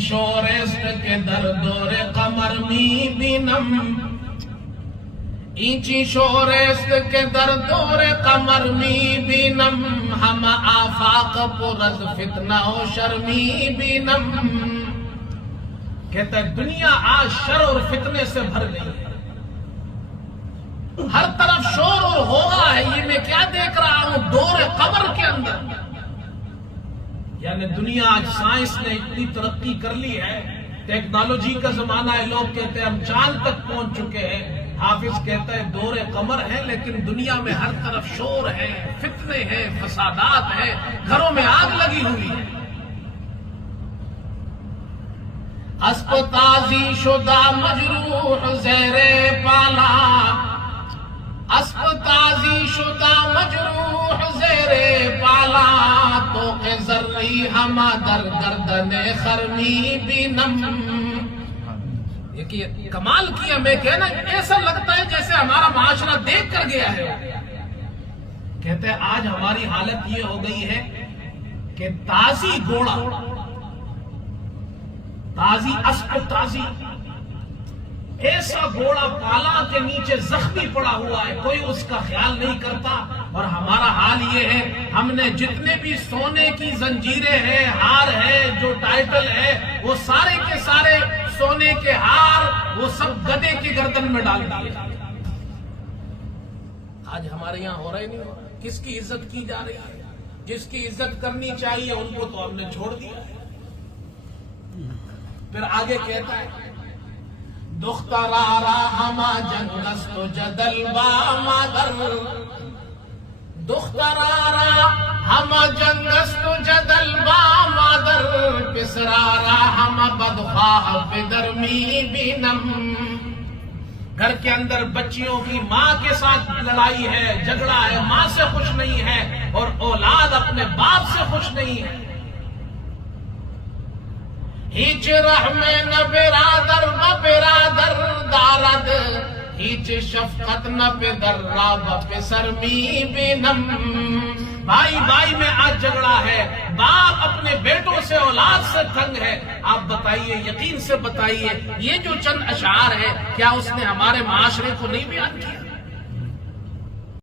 شورست کے در دور قمر می بینم اینچی شورست کے در دور قمر می بینم ہم آفاق پرز فتنہ و شرمی بینم. کہتا ہے دنیا آج شر اور فتنے سے بھر گئی ہے، ہر طرف شور اور ہوگا ہے. یہ میں کیا دیکھ رہا ہوں دور قمر کے اندر. یعنی دنیا آج سائنس نے اتنی ترقی کر لی ہے، ٹیکنالوجی کا زمانہ ہے، لوگ کہتے ہیں ہم چاند تک پہنچ چکے ہیں. حافظ کہتا ہے دور قمر ہے لیکن دنیا میں ہر طرف شور ہے، فتنے ہیں، فسادات ہیں، گھروں میں آگ لگی ہوئی ہے. اسب تازی شدہ مجروح زیر پالا، اسب تازی شدہ مجروح زیر پالا، تو کہ ذری ہما در گردن خرمی بینم. یہ کمال کیا، میں کہنا ایسا لگتا ہے جیسے ہمارا معاشرہ دیکھ کر گیا ہے. کہتے ہیں آج ہماری حالت یہ ہو گئی ہے کہ تازی گھوڑا، تازی اسب تازی، ایسا گھوڑا پالا کے نیچے زخمی پڑا ہوا ہے، کوئی اس کا خیال نہیں کرتا. اور ہمارا حال یہ ہے ہم نے جتنے بھی سونے کی زنجیریں ہیں، ہار ہے، جو ٹائٹل ہے، وہ سارے کے سارے سونے کے ہار وہ سب گدے کی گردن میں ڈال دیے. آج ہمارے یہاں ہو رہا ہی نہیں ہو رہا. کس کی عزت کی جا رہی ہے؟ جس کی عزت کرنی چاہیے ان کو تو ہم نے چھوڑ دیا ہے. پھر آگے کہتا ہے دخترارا ہما جنگست جدل با مادر، دخترارا ہما جنگست جدل با مادر، پسرارا ہما بدخواہ بدرمی بینم. گھر کے اندر بچیوں کی ماں کے ساتھ لڑائی ہے، جھگڑا ہے، ماں سے خوش نہیں ہے اور اولاد اپنے باپ سے خوش نہیں ہے. ہیچ رحم نہ برادر نہ برادر دارد، ہیچ شفقت نہ پدر راب پسر می بینم. بھائی بھائی میں آج جھگڑا ہے، باپ اپنے بیٹوں سے اولاد سے تنگ ہے. آپ بتائیے، یقین سے بتائیے، یہ جو چند اشعار ہے کیا اس نے ہمارے معاشرے کو نہیں بیان کیا؟